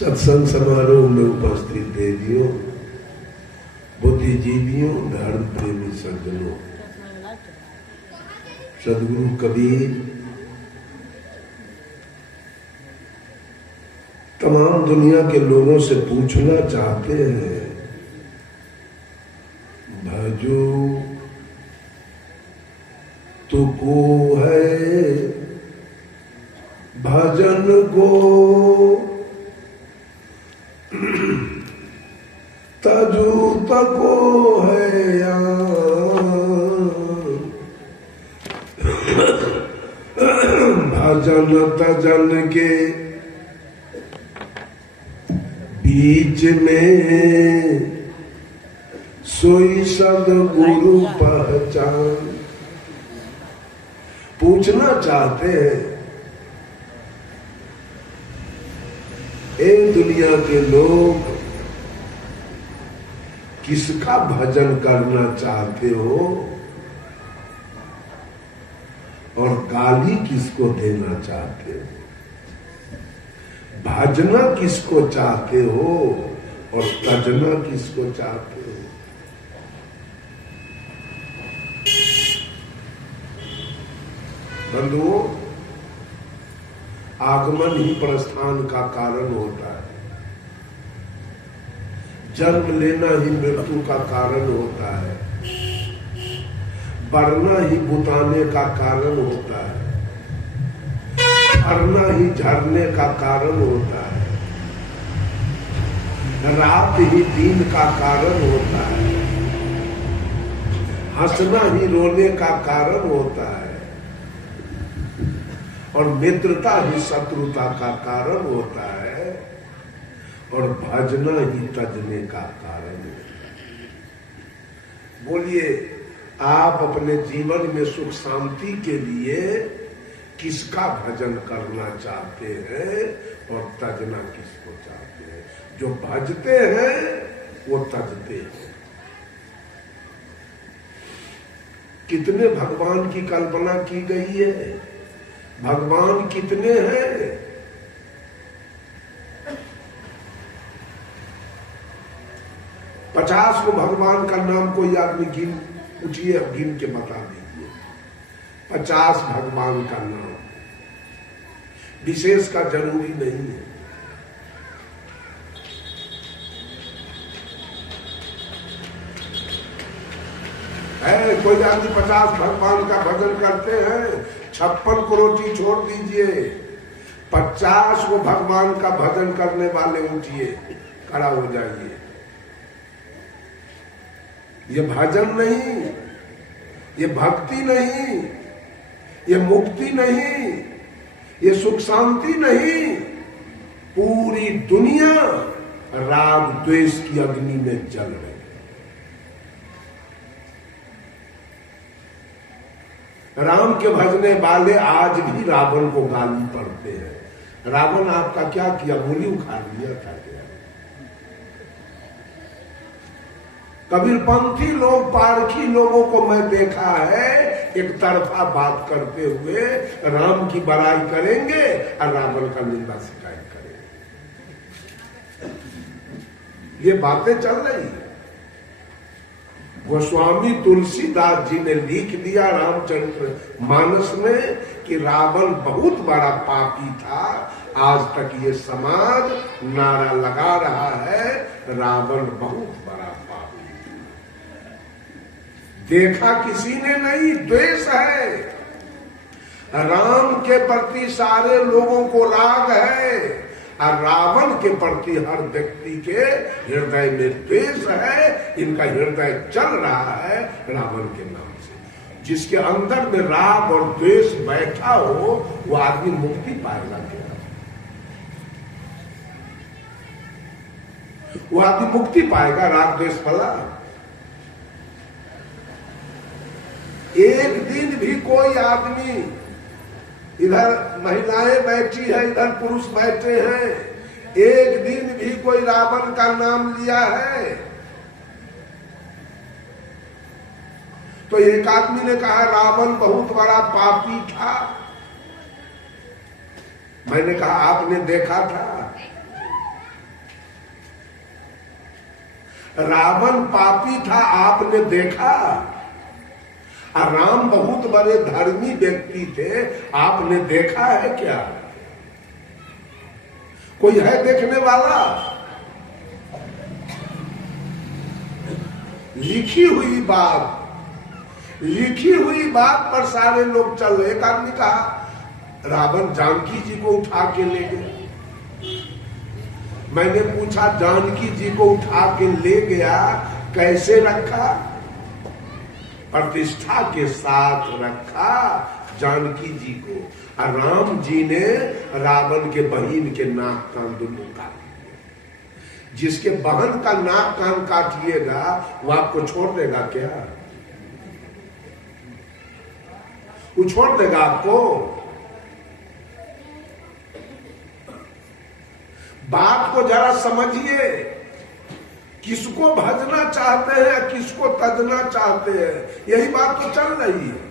सत्संग समारोह में उपस्थित देवियों, बुद्धिजीवियों, धर्म प्रेमी सज्जनों, सदगुरु कबीर तमाम दुनिया के लोगों से पूछना चाहते हैं, भजो तो को है भजन को, तजू तको है भजन तजन के बीच में सोई सदगुरु पहचान। पूछना चाहते हैं, ए दुनिया के लोग, किसका भजन करना चाहते हो और गाली किसको देना चाहते हो? भजना किसको चाहते हो और तजना किसको चाहते हो? बंधुओं, आगमन ही प्रस्थान का कारण होता है, जन्म लेना ही मृत्यु का कारण होता है, बढ़ना ही बुताने का कारण होता है, झरना ही झरने का कारण होता है, रात ही दिन का कारण होता है, हंसना ही रोने का कारण होता है और मित्रता ही शत्रुता का कारण होता है और भजना ही तजने का कारण है। बोलिए, आप अपने जीवन में सुख शांति के लिए किसका भजन करना चाहते हैं और तजना किसको चाहते हैं? जो भजते हैं वो तजते हैं। कितने भगवान की कल्पना की गई है, भगवान कितने हैं? पचास को भगवान का नाम कोई आदमी गिन पूछिए, गिन के बता दीजिए। 50 भगवान का नाम, विशेष का जरूरी नहीं है। कोई आदमी 50 भगवान का भजन करते हैं, 56 करोटी छोड़ दीजिए, 50 को भगवान का भजन करने वाले उठिए, खड़ा हो जाइए। ये भजन नहीं, ये भक्ति नहीं, ये मुक्ति नहीं, ये सुख शांति नहीं। पूरी दुनिया राग द्वेष की अग्नि में जल रही है। राम के भजने वाले आज भी रावण को गाली पड़ते हैं। रावण आपका क्या किया? मूली उखाड़ लिया था। कबीरपंथी लोग, पारखी लोगों को मैं देखा है एक तरफा बात करते हुए राम की बड़ाई करेंगे और रावण का निंदा शिकायत करेंगे। ये बातें चल रही है। गोस्वामी तुलसीदास जी ने लिख दिया रामचरित्र मानस में कि रावण बहुत बड़ा पापी था। आज तक ये समाज नारा लगा रहा है, रावण बहुत बड़ा पापी। देखा किसी ने नहीं, द्वेष है। राम के प्रति सारे लोगों को राग है और रावण के प्रति हर व्यक्ति के हृदय में द्वेष है। इनका हृदय चल रहा है रावण के नाम से। जिसके अंदर में राग और द्वेष बैठा हो वो आदमी मुक्ति पाएगा क्या? वो आदमी मुक्ति पाएगा राग द्वेष वाला? एक दिन भी कोई आदमी, इधर महिलाएं बैठी है, इधर पुरुष बैठे हैं, एक दिन भी कोई रावण का नाम लिया है? तो एक आदमी ने कहा रावण बहुत बड़ा पापी था। मैंने कहा आपने देखा था? रावण पापी था, आपने देखा? और राम बहुत बड़े धर्मी व्यक्ति थे, आपने देखा है क्या? कोई है देखने वाला? लिखी हुई बात पर सारे लोग चल रहे। एक आदमी कहा रावण जानकी जी को उठा के ले गया। मैंने पूछा जानकी जी को उठा के ले गया, कैसे रखा? प्रतिष्ठा के साथ रखा जानकी जी को। और राम जी ने रावण के बहन के नाक कान दोनों काट। जिसके बहन का नाक कान काटिएगा वो आपको छोड़ देगा क्या? वो छोड़ देगा आपको? बात को जरा समझिए, किसको भजना चाहते हैं, किसको तजना चाहते हैं, यही बात तो चल रही है।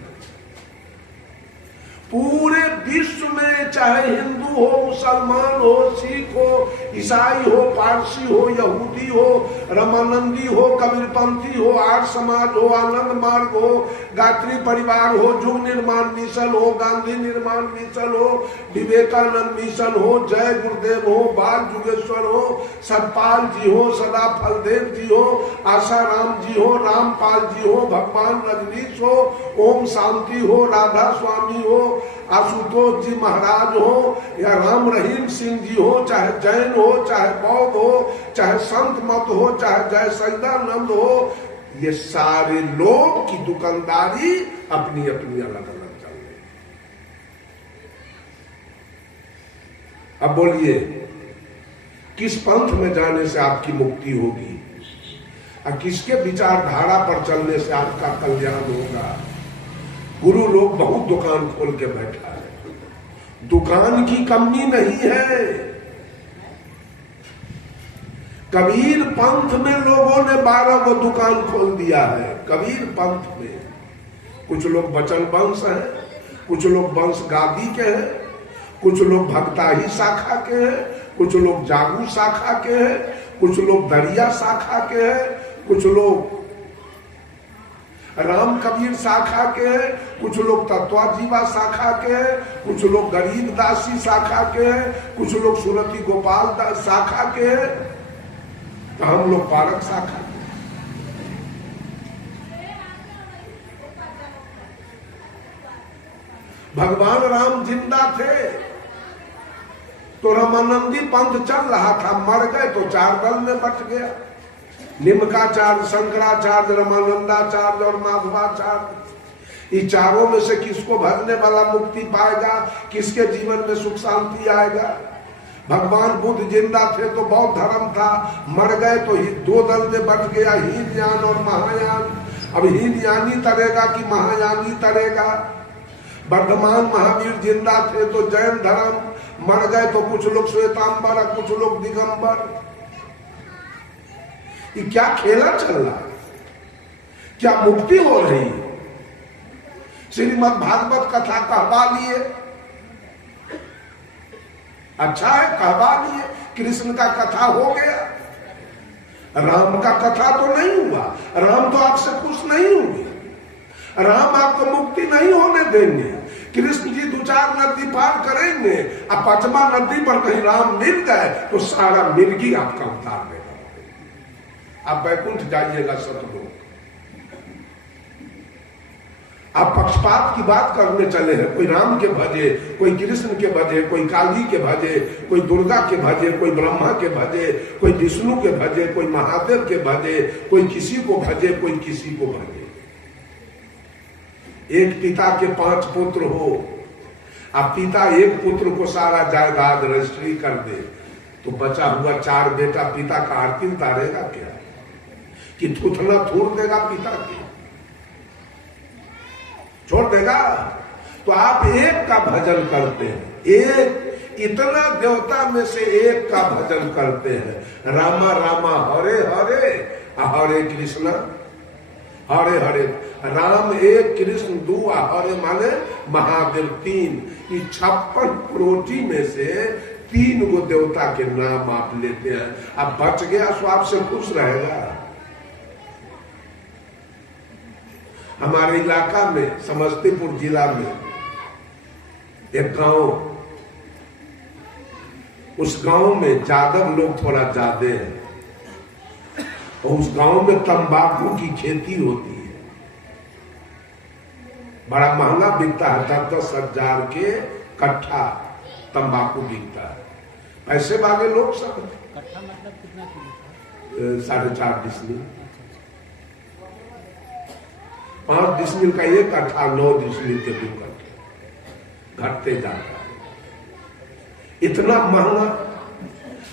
पूरे विश्व में चाहे हिंदू हो, मुसलमान हो, सिख हो, ईसाई हो, पारसी हो, यहूदी हो, रामानंदी हो, कबीरपंथी हो, आर्य समाज हो, आनंद मार्ग हो, गायत्री परिवार हो, युग निर्माण मिशन हो, गांधी निर्माण मिशन हो, विवेकानंद मिशन हो, जय गुरुदेव हो, बाल युगेश्वर हो, सतपाल जी हो, सदा फलदेव जी हो, आशाराम जी हो, रामपाल जी हो, भगवान रजनीश हो, ओम शांति हो, राधा स्वामी हो, आशुतोष जी महाराज हो, या राम रहीम सिंह जी हो, चाहे जैन हो, चाहे बौद्ध हो, चाहे संत मत हो, चाहे जय सैदानंद हो, ये सारे लोग की दुकानदारी अपनी अपनी अलग अलग चल रही। अब बोलिए किस पंथ में जाने से आपकी मुक्ति होगी और किसके विचारधारा पर चलने से आपका कल्याण होगा? गुरु लोग बहुत दुकान खोल के बैठा है, दुकान की कमी नहीं है। कबीर पंथ में लोगों ने 12 को दुकान खोल दिया है। कबीर पंथ में कुछ लोग बचन वंश हैं, कुछ लोग वंश गादी के हैं, कुछ लोग भक्ताही शाखा के हैं, कुछ लोग जागू शाखा के हैं, कुछ लोग दरिया शाखा के हैं, कुछ लोग राम कबीर शाखा के हैं, कुछ लोग तत्वाजीवा शाखा के हैं, कुछ लोग गरीब दासी शाखा के हैं, कुछ लोग सुरती गोपाल शाखा के हैं, तो हम लोग पारक शाखा। भगवान राम जिंदा थे तो रामानंदी पंथ चल रहा था, मर गए तो 4 दल में बट गया। निम्काचार्य, शंकराचार्य, रामानंदाचार्य और माधवाचार्य। इन चारों में से किसको भजने वाला मुक्ति पाएगा, किसके जीवन में सुख शांति आएगा? भगवान बुद्ध जिंदा थे तो बौद्ध धर्म था, मर गए तो 2 दल में बट गया, हीनयान और महायान। अब हीनयानी तरेगा कि महायानी तरेगा? वर्धमान महावीर जिंदा थे तो जैन धर्म, मर गए तो कुछ लोग श्वेतांबर और कुछ लोग दिगंबर। ये क्या खेला चल रहा है? क्या मुक्ति हो रही है? श्रीमद् भागवत कथा कहवा लिए, अच्छा है कहवा लिए, कृष्ण का कथा हो गया, राम का कथा तो नहीं हुआ। राम तो आपसे खुश नहीं होंगे, राम आपको मुक्ति नहीं होने देंगे। कृष्ण जी 2-4 नदी पार करेंगे, अब 5वां नदी पर कहीं राम मिल गए तो सारा मिर्गी आपका उतार देगा, आप बैकुंठ जाइएगा सतलोक। आप पक्षपात की बात करने चले हैं, कोई राम के भजे, कोई कृष्ण के भजे, कोई काली के भजे, कोई दुर्गा के भजे, कोई ब्रह्मा के भजे, कोई विष्णु के भजे, कोई महादेव के भजे, कोई किसी को भजे, कोई किसी को भजे। एक पिता के 5 पुत्र हो, अब पिता एक पुत्र को सारा जायदाद रजिस्ट्री कर दे तो बचा हुआ 4 बेटा पिता का आरती उतारेगा क्या? कि थूथना थूर देगा पिता की, छोड़ देगा? तो आप एक का भजन करते हैं, एक इतना देवता में से एक का भजन करते हैं। रामा रामा हरे हरे, हरे कृष्ण हरे हरे। राम 1, कृष्ण 2, हरे माने महादेव 3। ये 56 कोटि में से 3 गो देवता के नाम आप लेते हैं। अब बच गया सो आपसे खुश रहेगा? हमारे इलाका में, समस्तीपुर जिला में एक गांव, उस गांव में जादव लोग थोड़ा ज्यादा है और उस गांव में तंबाकू की खेती होती है। बड़ा महंगा बिकता है, 10,000 के कट्ठा तंबाकू बिकता है। पैसे वाले लोग सब। कट्ठा मतलब कितना किलो? 4.5 डिसमिल, 5 डिसमिल का एक कट्ठा, 9 डिसमिल के 2 कट्ठे, घटते जाता है। इतना महंगा।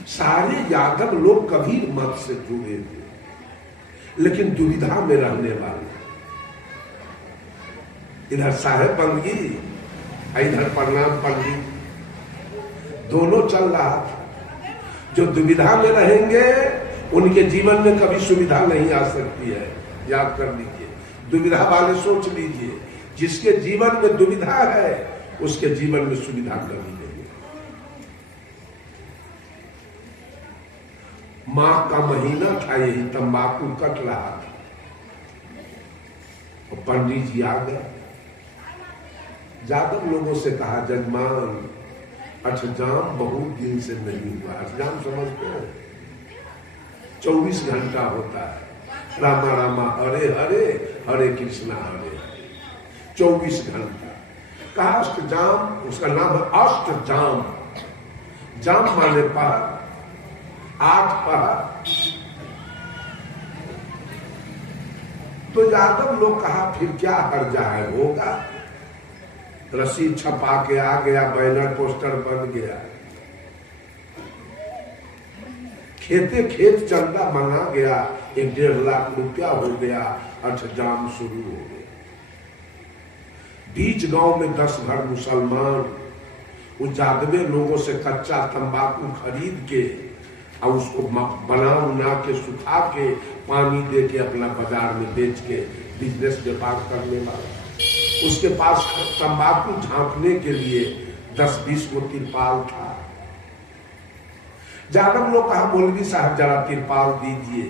सारे यादव लोग कबीर मत से जुड़े थे, लेकिन दुविधा में रहने वाले। इधर साहेब बंदगी, इधर प्रणाम पंडित, दोनों चल रहा था। जो दुविधा में रहेंगे उनके जीवन में कभी सुविधा नहीं आ सकती है, याद कर लीजिए। दुविधा वाले सोच लीजिए, जिसके जीवन में दुविधा है उसके जीवन में सुविधा कभी नहीं। माह का महीना था, यही तंबाकू कट रहा था और पंडित जी आ गए। जादव लोगों से कहा, जजमान अष्टजाम बहुत दिन से नहीं हुआ। अष्टजाम समझते हैं? 24 घंटा होता है। रामा रामा हरे हरे, हरे कृष्णा हरे हरे, 24 घंटा। कहा अष्टजाम, उसका नाम है अष्टजाम। जाम माने पहर, 8 पहर। तो यादव लोग कहा फिर क्या हर्जा है, होगा। रसीद छपा के आ गया, बैनर पोस्टर बन गया। खेते खेत चंदा बना गया, 1.5 लाख रुपया हो गया। अष्टजाम शुरू हो गया। बीच गांव में 10 घर मुसलमान उस जादवे लोगों से कच्चा तंबाकू खरीद के और उसको बना उना के सुखा के पानी दे के अपना बाजार में बेच के बिजनेस व्यापार करने वाला। उसके पास तंबाकू झांकने के लिए 10-20 को तिरपाल था। जादव लोग कहा, मौलवी साहब जरा तिरपाल दीजिए।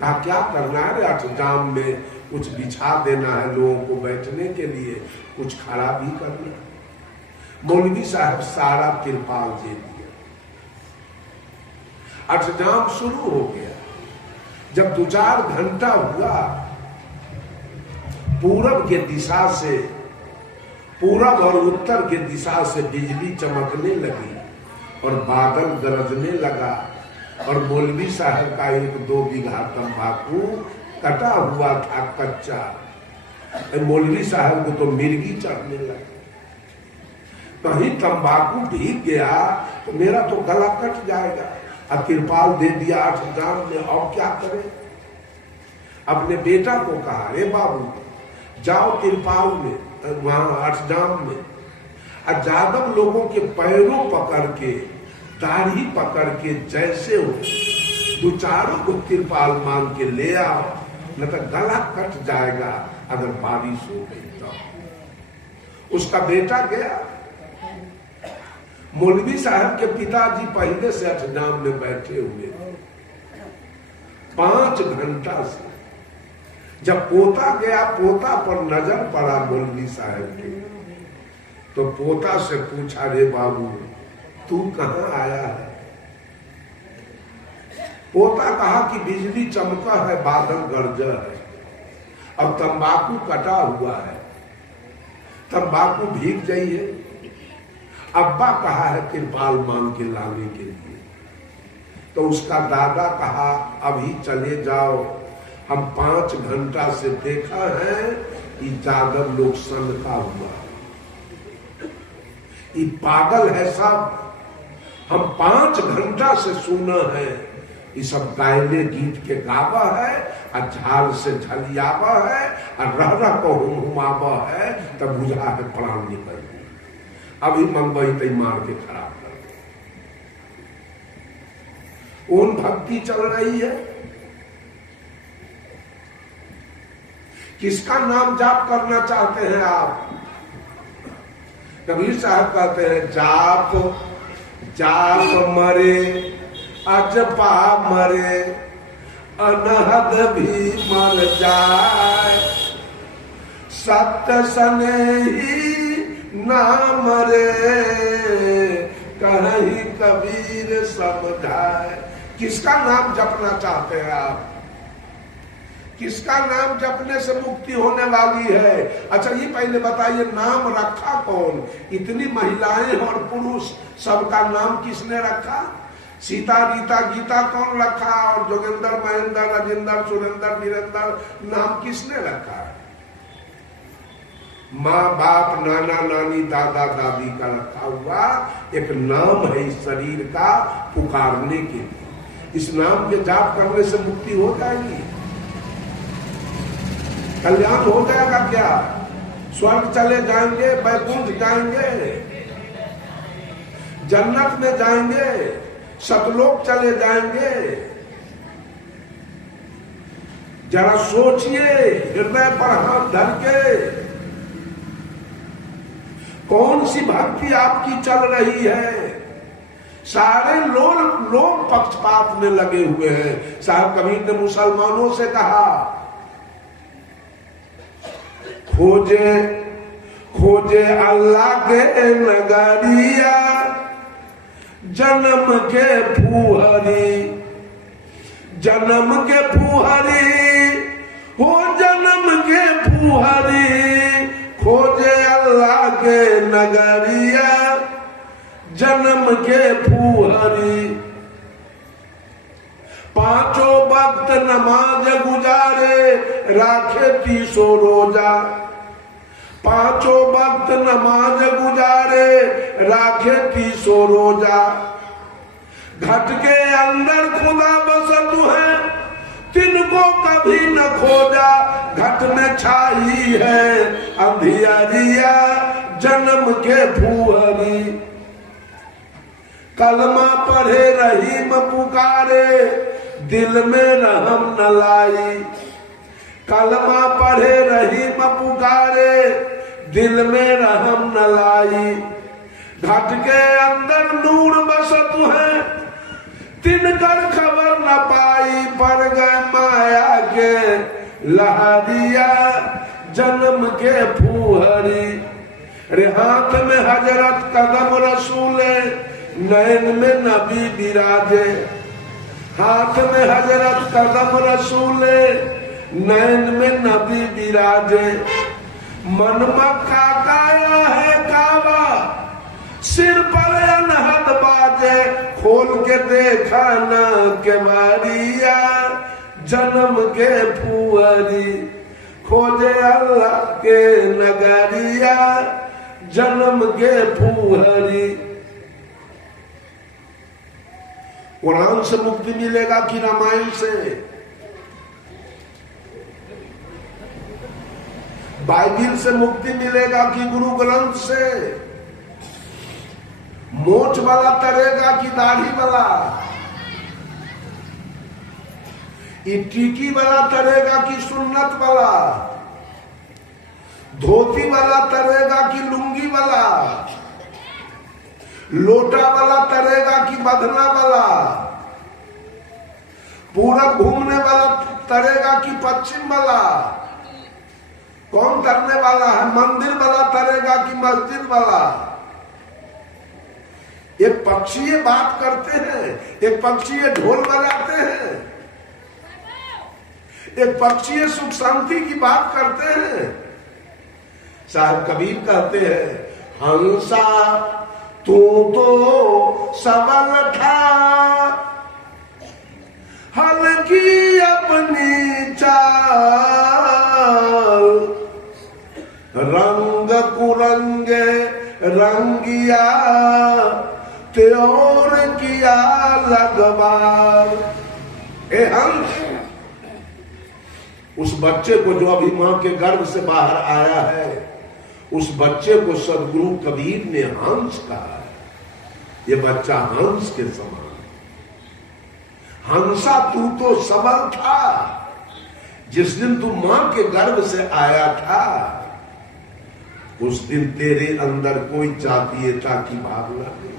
कहा क्या करना है? अष्टजाम में कुछ बिछा देना है लोगों को बैठने के लिए, कुछ खड़ा भी करना। मौलवी साहब सारा तिरपाल दे दिया। अष्टजाम शुरू हो गया। जब 2-4 घंटा हुआ, पूरब के दिशा से, पूरब और उत्तर के दिशा से बिजली चमकने लगी और बादल गरजने लगा और मौलवी साहब का 1-2 बीघा तंबाकू कटा हुआ था कच्चा। मौलवी साहब को तो मिर्गी चढ़ने लगा। कहीं तंबाकू भीग गया तो मेरा तो गला कट जाएगा। अब तिरपाल दे दिया अष्टजाम में, और क्या करे। अपने बेटा को कहा, अरे बाबू जाओ तिरपाल में, वहां अष्टजाम में, और जादव लोगों के पैरों पकड़ के, दाढ़ी पकड़ के, जैसे हो 2-4 को तिरपाल मांग के ले आओ, न तो गला कट जाएगा अगर बारिश हो गई तो। उसका बेटा गया। मौलवी साहब के पिताजी पहले से अष्टजाम में बैठे हुए थे 5 घंटा से। जब पोता गया, पोता पर नजर पड़ा मौलवी साहब के, तो पोता से पूछा, रे बाबू तू कहां आया है? पोता कहा कि बिजली चमका है, बादल गरजा है, अब तंबाकू कटा हुआ है, तंबाकू भीग जाइए। अब्बा कहा है तिरपाल मांग के लाने के लिए। तो उसका दादा कहा, अभी चले जाओ, हम 5 घंटा से देखा है कि जादव लोग सनका हुआ, ये पागल है सब। हम 5 घंटा से सुना है, ये सब गायले गीत के गावा है और झाल से झलियावा है और रह रह को हुमावा है, तब बुझा है प्राण निकल गया। अभी मंगवाई तई मार के खराब कर दे। कौन भक्ति चल रही है? किसका नाम जाप करना चाहते हैं आप? कबीर साहब कहते हैं, जाप जाप मरे अजपा मरे, अनहद भी मर जाए, सत्य सनेही नाम रे, कहीं कबीर समझाए। किसका नाम जपना चाहते हैं आप? किसका नाम जपने से मुक्ति होने वाली है? अच्छा ये पहले बताइए, नाम रखा कौन? इतनी महिलाएं और पुरुष, सबका नाम किसने रखा? सीता, रीता, गीता कौन रखा? और जोगिंदर, महेंद्र, राजेंद्र, सुरेंद्र, वीरेंद्र नाम किसने रखा? माँ बाप, नाना नानी, दादा दादी का रखा हुआ एक नाम है इस शरीर का पुकारने के लिए। इस नाम के जाप करने से मुक्ति हो जाएगी, कल्याण हो जाएगा। क्या स्वर्ग चले जाएंगे, वैकुंठ जाएंगे, जन्नत में जाएंगे, सतलोक चले जाएंगे? जरा सोचिए, हृदय पर हाथ धर के, कौन सी भक्ति आपकी चल रही है? सारे लोग पक्षपात में लगे हुए हैं। साहब कबीर ने मुसलमानों से कहा, खोजे खोजे अल्लाह के नगरिया, जन्म के फुहरी, जन्म के फुहरी हो, जन्म के फुहरी, खोजे अल्लाह के नगरिया, जन्म के फुहरी। पांचों वक्त नमाज गुजारे, राखे 30 रोजा, पांचों वक्त नमाज गुजारे, राखे 30 रोजा। घट के अंदर खुदा बसत है, तिनको कभी न खोजा, घट में छाई है अंधियारिया, जन्म के फुहरी। कलमा पढ़े रहीम पुकारे, दिल में रहम न लाई, कलमा पढ़े रहीम पुकारे, दिल में रहम न लाई। घट के अंदर नूर बसत है, तिनकर खबर न पाई, पर गए माया के लहरिया, जन्म के फुहरी। रे हाथ में हजरत कदम रसूले, नैन में नबी विराजे, हाथ में हजरत कदम रसूले, नैन में नबी विराजे। मन मक्का काया है काबा, सिर पर अनहद बाजे, खोल के देखा न केवड़िया, जन्म के फुहरी। खोजे अल्लाह के नगरिया, जन्म के फुहरी। कुरान से मुक्ति मिलेगा कि रामायण से? बाइबिल से मुक्ति मिलेगा कि गुरु ग्रंथ से? मोछ वाला तरेगा कि दाढ़ी वाला? ये टीकी वाला तरेगा कि सुन्नत वाला? धोती वाला तरेगा कि लुंगी वाला? लोटा वाला तरेगा कि बधना वाला? पूरब घूमने वाला तरेगा कि पश्चिम वाला? कौन तरने वाला है? मंदिर वाला तरेगा कि मस्जिद वाला? एक पक्षी ये बात करते हैं, एक पक्षी ये ढोल बजाते हैं, एक पक्षी ये सुख शांति की बात करते हैं। साहब कबीर कहते हैं, हंसा तू तो सबल था, हल्की अपनी चाल, रंग कुरंगे रंगिया, त्योर किया लगबार। ए हंस, उस बच्चे को जो अभी मां के गर्भ से बाहर आया है, उस बच्चे को सदगुरु कबीर ने हंस कहा है। ये बच्चा हंस के समान। हंसा तू तो सबल था, जिस दिन तू मां के गर्भ से आया था, उस दिन तेरे अंदर कोई जातीयता की भावना नहीं,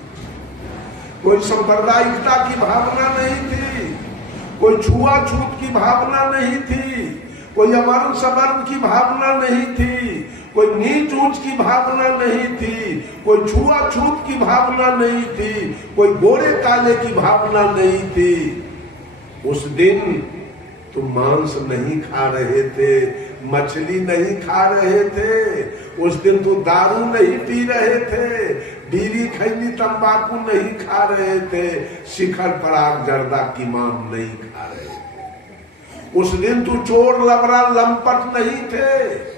कोई सांप्रदायिकता की भावना नहीं थी, कोई छुआछूत की भावना नहीं थी, कोई अमरण समरण की भावना नहीं थी। कोई नीच ऊंच की भावना नहीं थी, कोई छुआछूत की भावना नहीं थी, कोई गोरे काले की भावना नहीं थी। उस दिन तुम मांस नहीं खा रहे थे, मछली नहीं खा रहे थे, उस दिन तुम दारू नहीं पी रहे थे, बीड़ी खैनी तंबाकू नहीं खा रहे थे, शिखर पराग जर्दा की माम नहीं खा रहे थे। उस दिन तू चोर लबरा लंपट नहीं थे।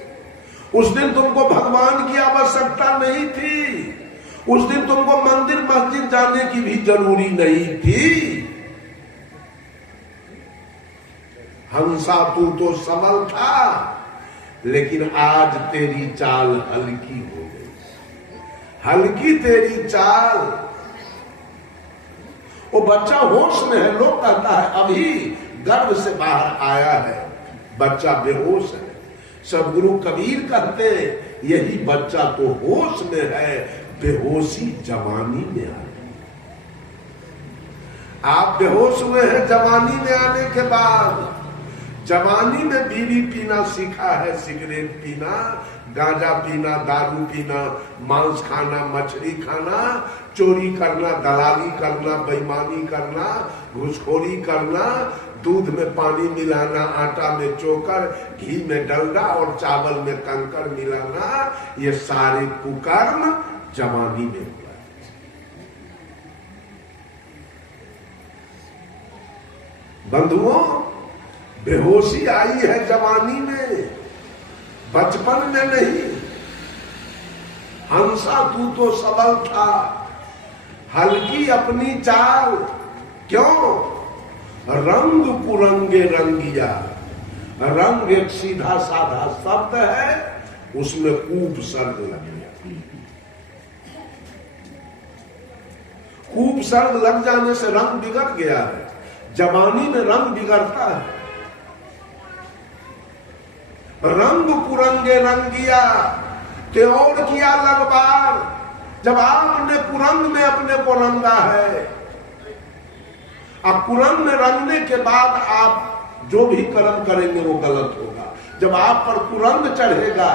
उस दिन तुमको भगवान की आवश्यकता नहीं थी। उस दिन तुमको मंदिर मस्जिद जाने की भी जरूरी नहीं थी। हंसा तू तो सबल था, लेकिन आज तेरी चाल हल्की हो गई। हल्की तेरी चाल। वो बच्चा होश में है, लोग कहता है अभी गर्भ से बाहर आया है, बच्चा बेहोश है। सदगुरु कबीर कहते यही बच्चा तो होश में है, बेहोशी जवानी में आ गई। आप बेहोश हुए हैं जवानी में आने के बाद। जवानी में बीड़ी पीना सीखा है, सिगरेट पीना, गांजा पीना, दारू पीना, मांस खाना, मछली खाना, चोरी करना, दलाली करना, बेईमानी करना, घूसखोरी करना, दूध में पानी मिलाना, आटा में चोकर, घी में डलडा और चावल में कंकर मिलाना, ये सारे कुकर्म जवानी में हुआ। बंधुओं, बेहोशी आई है जवानी में, बचपन में नहीं। हंसा तू तो सबल था, हल्की अपनी चाल। क्यों? रंग कुरंगे रंगिया। रंग एक सीधा साधा शब्द है, उसमें कूप सर्ग लग गया। कूप सर्ग लग जाने से रंग बिगड़ गया है। जवानी में रंग बिगड़ता है। रंग कुरंगे रंगिया ते और किया लगबार। जब आपने कुरंग में अपने को रंगा है, अब कुरंग में रंगने के बाद आप जो भी कर्म करेंगे वो गलत होगा। जब आप पर कुरंग चढ़ेगा,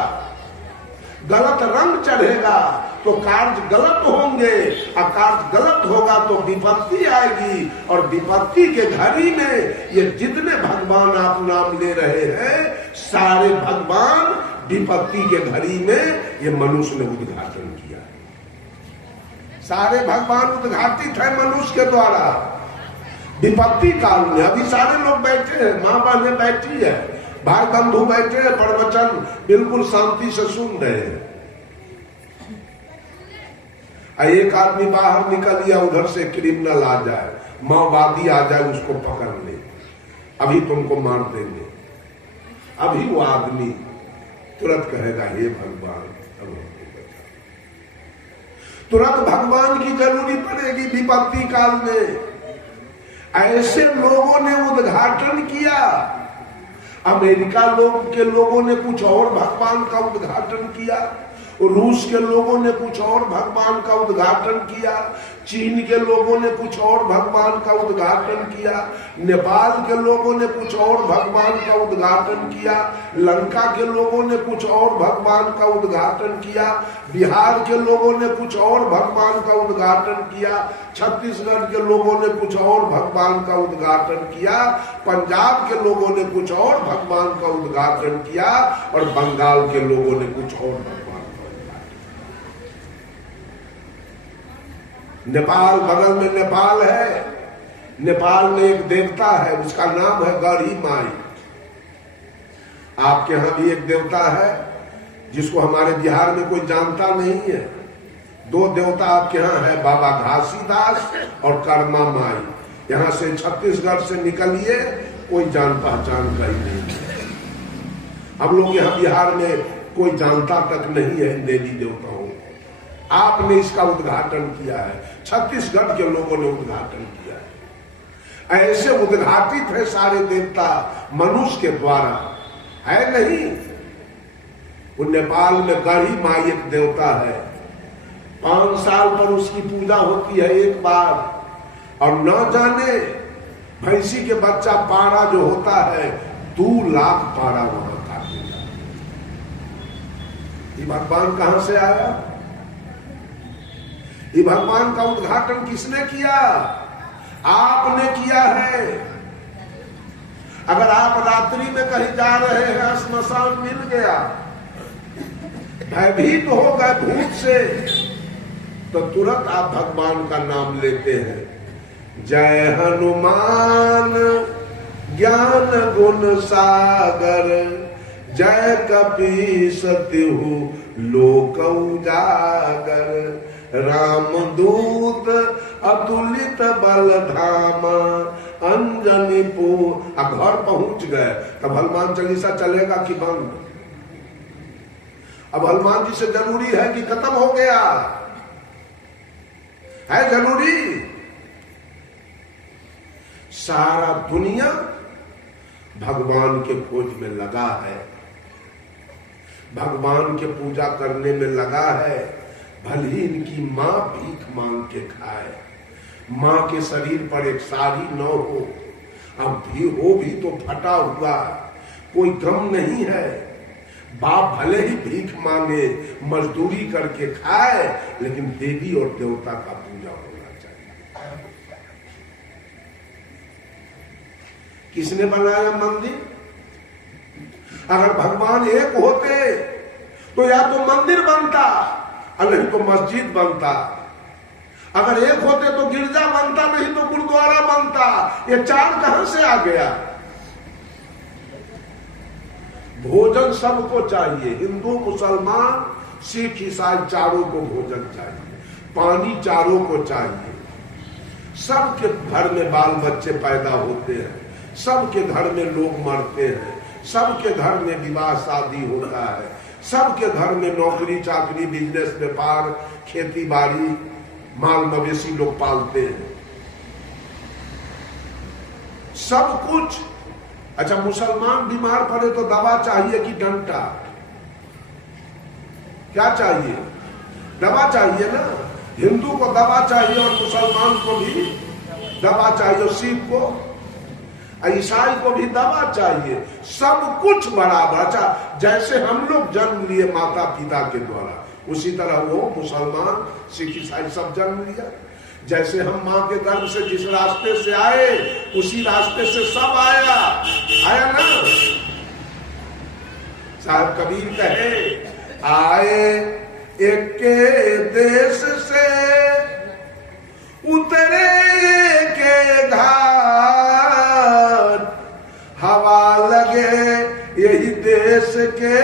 गलत रंग चढ़ेगा, तो कार्य गलत होंगे। और कार्य गलत होगा तो विपत्ति आएगी, और विपत्ति के घड़ी में ये जितने भगवान आप नाम ले रहे हैं, सारे भगवान विपत्ति के घड़ी में ये मनुष्य ने उद्घाटन किया। सारे भगवान उद्घाटित है मनुष्य के द्वारा विपत्ति काल में। अभी सारे लोग बैठे हैं, माँ बहने बैठी है, भाई बंधु बैठे हैं, प्रवचन बिल्कुल शांति से सुन रहे हैं। एक आदमी बाहर निकल गया, उधर से क्रिमिनल आ जाए, माओवादी आ जाए, उसको पकड़ ले, अभी तुमको मार देंगे। अभी वो आदमी तुरंत कहेगा हे भगवान, तुरंत भगवान की जरूरी पड़ेगी विपत्ति काल में। ऐसे लोगों ने उद्घाटन किया। अमेरिका के लोगों ने कुछ और भगवान का उद्घाटन किया, रूस के लोगों ने कुछ और भगवान का उद्घाटन किया, चीन के लोगों ने कुछ और भगवान का उद्घाटन किया, नेपाल के लोगों ने कुछ और भगवान का उद्घाटन किया, लंका के लोगों ने कुछ और भगवान का उद्घाटन किया, बिहार के लोगों ने कुछ और भगवान का उद्घाटन किया, छत्तीसगढ़ के लोगों ने कुछ और भगवान का उद्घाटन किया, पंजाब के लोगों ने कुछ और भगवान का उद्घाटन किया, और बंगाल के लोगों ने कुछ और भगवान। नेपाल, बगल में नेपाल है, नेपाल में एक देवता है, उसका नाम है गढ़ी माई। आपके यहां भी एक देवता है जिसको हमारे बिहार में कोई जानता नहीं है। दो देवता आपके यहाँ है, बाबा घासीदास और कर्मा माई। यहां से छत्तीसगढ़ से निकलिए, कोई जान पहचान का ही नहीं है। हम लोग यहाँ बिहार में कोई जानता तक नहीं है इन देवी देवताओं। आपने इसका उद्घाटन किया है, छत्तीसगढ़ के लोगों ने उद्घाटन किया है। ऐसे उद्घाटित है सारे देवता मनुष्य के द्वारा, है नहीं। वो नेपाल में गढ़ी माई एक देवता है, 5 साल पर उसकी पूजा होती है एक बार, और न जाने भैंसी के बच्चा पारा जो होता है 2 लाख पारा वहां काटेगा। ये भगवान कहां से आया? ये भगवान का उद्घाटन किसने किया? आपने किया है। अगर आप रात्रि में कहीं जा रहे हैं, श्मशान मिल गया, भयभीत हो गए भूत से, तो तुरंत आप भगवान का नाम लेते हैं। जय हनुमान ज्ञान गुण सागर, जय कपीस तिहु लोक उजागर, रामदूत अतुलित बल धामा, अंजनी पू। अब घर पहुंच गए तब हनुमान चालीसा चलेगा कि बंद? अब हनुमान जी से जरूरी है कि खत्म हो गया है? जरूरी। सारा दुनिया भगवान के खोज में लगा है, भगवान के पूजा करने में लगा है। भले इनकी मां भीख मांग के खाए, मां के शरीर पर एक साड़ी न हो, अब भी हो भी तो फटा हुआ, कोई गम नहीं है। बाप भले ही भीख मांगे, मजदूरी करके खाए, लेकिन देवी और देवता का पूजा होना चाहिए। किसने बनाया मंदिर? अगर भगवान एक होते तो या तो मंदिर बनता और नहीं तो मस्जिद बनता। अगर एक होते तो गिरजा बनता, नहीं तो गुरुद्वारा बनता। ये चार कहां से आ गया? भोजन सबको चाहिए, हिंदू मुसलमान सिख ईसाई चारों को भोजन चाहिए, पानी चारों को चाहिए। सबके घर में बाल बच्चे पैदा होते हैं, सबके घर में लोग मरते हैं, सबके घर में विवाह शादी होता है, सबके घर में नौकरी चाकरी बिजनेस व्यापार खेती बाड़ी माल मवेशी लोग पालते हैं, सब कुछ। अच्छा, मुसलमान बीमार पड़े तो दवा चाहिए कि डंटा? क्या चाहिए? दवा चाहिए ना। हिंदू को दवा चाहिए और मुसलमान को भी दवा चाहिए, सिख को, ईसाई को भी दवा चाहिए, सब कुछ बराबर। अच्छा, जैसे हम लोग जन्म लिए माता पिता के द्वारा, उसी तरह वो मुसलमान सिख ईसाई सब जन्म लिया। जैसे हम माँ के गर्भ से जिस रास्ते से आए, उसी रास्ते से सब आया ना। साहब कबीर कहे, आए एक के देश से उतरे के घाट, हवा लगे यही देश के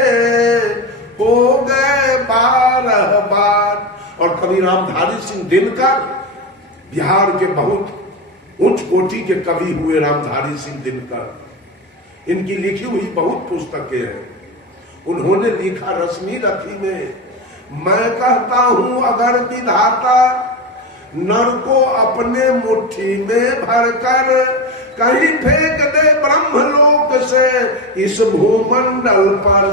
हो गए 12 बार। और कवि रामधारी सिंह दिनकर बिहार के बहुत उच्च कोटि के कवि हुए। रामधारी सिंह दिनकर, इनकी लिखी हुई बहुत पुस्तकें हैं। उन्होंने लिखा रश्मि रथी में, मैं कहता हूं अगर विधाता नर को अपने मुट्ठी में भरकर कहीं फेंक दे ब्रह्मलोक से इस भूमंडल पर,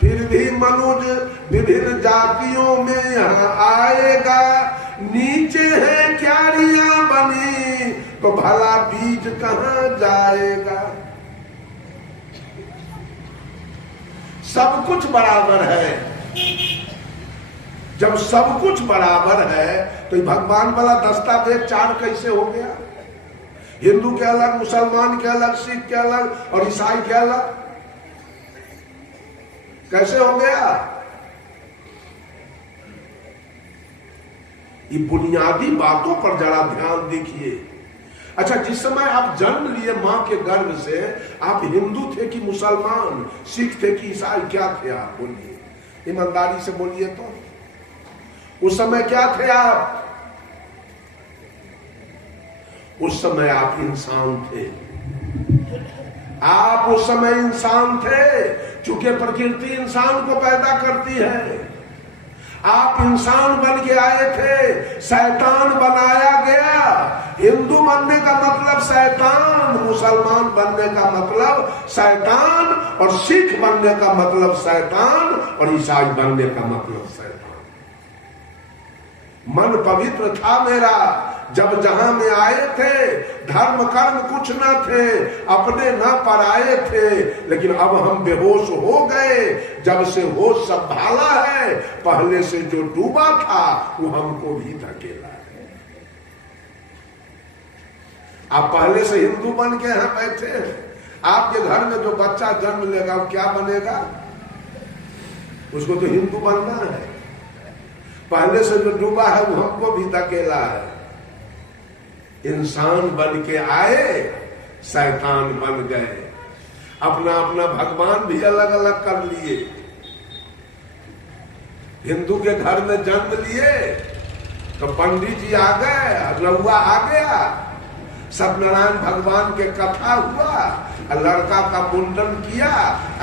फिर भी मनुज विभिन्न जातियों में यहाँ आएगा। नीचे है क्यारियां बनी तो भला बीज कहां जाएगा। सब कुछ बराबर है। जब सब कुछ बराबर है तो भगवान वाला दस्तावेज चार कैसे हो गया? हिंदू के अलग, मुसलमान के अलग, सिख के अलग और ईसाई के अलग, कैसे हो गया? ये बुनियादी बातों पर जरा ध्यान देखिए। अच्छा, जिस समय आप जन्म लिए मां के गर्भ से, आप हिंदू थे कि मुसलमान, सिख थे कि ईसाई, क्या थे आप? बोलिए, ईमानदारी से बोलिए। तो उस समय क्या थे आप? उस समय आप इंसान थे। आप उस समय इंसान थे, चूंकि प्रकृति इंसान को पैदा करती है। आप इंसान बन के आए थे, शैतान बनाया गया। हिंदू बनने का मतलब शैतान, मुसलमान बनने का मतलब शैतान, और सिख बनने का मतलब शैतान, और ईसाई बनने का मतलब शैतान। मन पवित्र था मेरा, जब जहां में आए थे धर्म कर्म कुछ न थे, अपने न पराए थे, लेकिन अब हम बेहोश हो गए। जब से होश संभाला है, पहले से जो डूबा था वो हमको भी धकेला है। आप पहले से हिंदू बन के यहां बैठे हैं। आपके घर में जो बच्चा जन्म लेगा वो क्या बनेगा? उसको तो हिंदू बनना है। पहले से जो डूबा है वो हमको भी धकेला है। इंसान बन के आए, शैतान बन गए, अपना अपना भगवान भी अलग अलग कर लिए। हिंदू के घर में जन्म लिए तो पंडित जी आ गए, रउआ आ गया, सत्यनारायण भगवान के कथा हुआ, लड़का का मुंडन किया,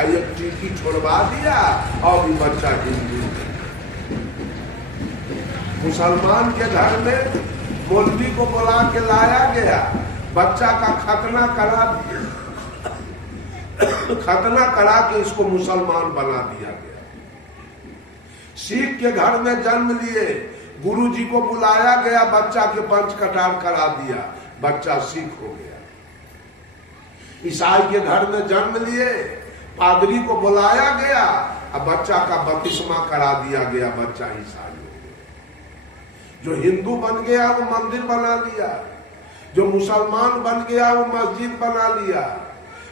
एक टीकी छोड़वा दिया और भी बच्चा हिंदू। मुसलमान के घर में मौलवी को बुला के लाया गया, बच्चा का खतना करा दिया, खतना करा के इसको मुसलमान बना दिया गया। सिख के घर में जन्म लिए, गुरुजी को बुलाया गया, बच्चा के पंच कटार करा दिया, बच्चा सिख हो गया। ईसाई के घर में जन्म लिए, पादरी को बुलाया गया, अब बच्चा का बपतिस्मा करा दिया गया, बच्चा ईसाई। जो हिंदू बन गया वो मंदिर बना लिया, जो मुसलमान बन गया वो मस्जिद बना लिया,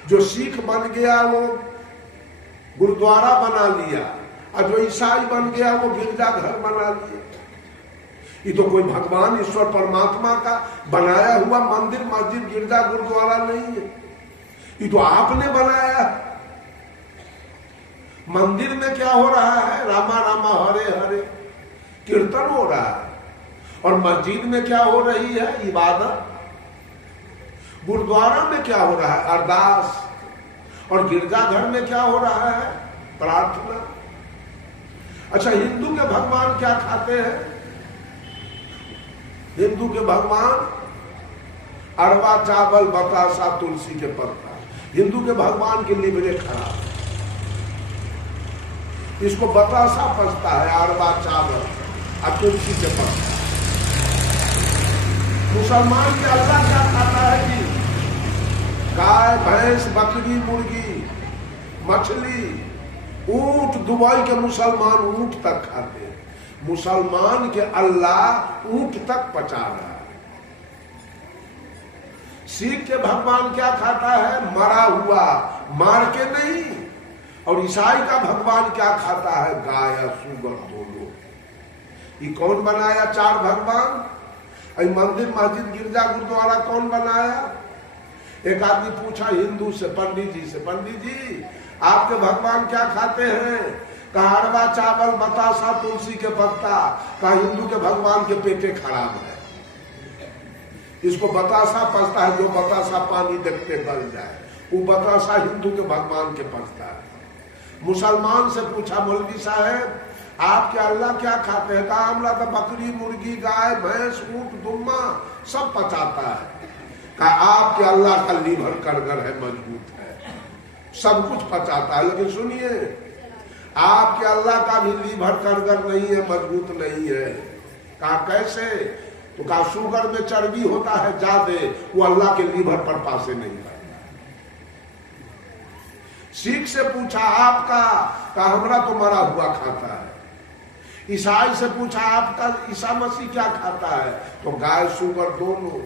जो सिख बन गया वो गुरुद्वारा बना लिया, और जो ईसाई बन गया वो गिरजाघर बना लिया। ये तो कोई भगवान ईश्वर परमात्मा का बनाया हुआ मंदिर मस्जिद गिरजा गुरुद्वारा नहीं है, ये तो आपने बनाया। मंदिर में क्या हो रहा है? रामा रामा हरे हरे कीर्तन हो रहा है, और मस्जिद में क्या हो रही है? इबादत। गुरुद्वारा में क्या हो रहा है? अरदास। और गिरजाघर में क्या हो रहा है? प्रार्थना। अच्छा, हिंदू के भगवान क्या खाते हैं? हिंदू के भगवान अरवा चावल बतासा तुलसी के पत्ता। हिंदू के भगवान की लिवरे खराब, इसको बतासा पचता है, अरवा चावल और तुलसी के पत्ता। मुसलमान के अल्लाह क्या खाता है जी? गाय भैंस बकरी मुर्गी मछली ऊंट। दुबई के मुसलमान ऊंट तक खाते हैं। मुसलमान के अल्लाह ऊंट तक पचा रहा है। सिख के भगवान क्या खाता है? मरा हुआ, मार के नहीं। और ईसाई का भगवान क्या खाता है? गाय सुगर दोनों। ये कौन बनाया चार भगवान? मंदिर मस्जिद गिरजा गुरुद्वारा कौन बनाया? एक आदमी पूछा हिंदू से, पंडित जी से, पंडित जी आपके भगवान क्या खाते हैं? कहा अरवा चावल बतासा तुलसी के पत्ता। कहा हिंदू के भगवान के पेटे खराब है, इसको बतासा पचता है, जो बतासा पानी देखते गल जाए, वो बतासा हिंदू के भगवान के पचता है। मुसलमान से पूछा, मौलवी साहब आपके अल्लाह क्या खाते हैं? कहा हमरा तो बकरी मुर्गी गाय भैंस ऊंट दुम्मा सब पचाता है। कहा आपके अल्लाह का लीवर करगर है, मजबूत है, सब कुछ पचाता है, लेकिन सुनिए आपके अल्लाह का भी लीवर करगर नहीं है, मजबूत नहीं है। कहा कैसे? तो कहा शुगर में चर्बी होता है ज्यादा, वो अल्लाह के लीवर पर पासे नहीं करता। सिख से पूछा आपका? कहा हमरा तो मरा हुआ खाता है। ईसाई से पूछा आपका ईसा मसीह क्या खाता है? तो गाय सुगर दोनों।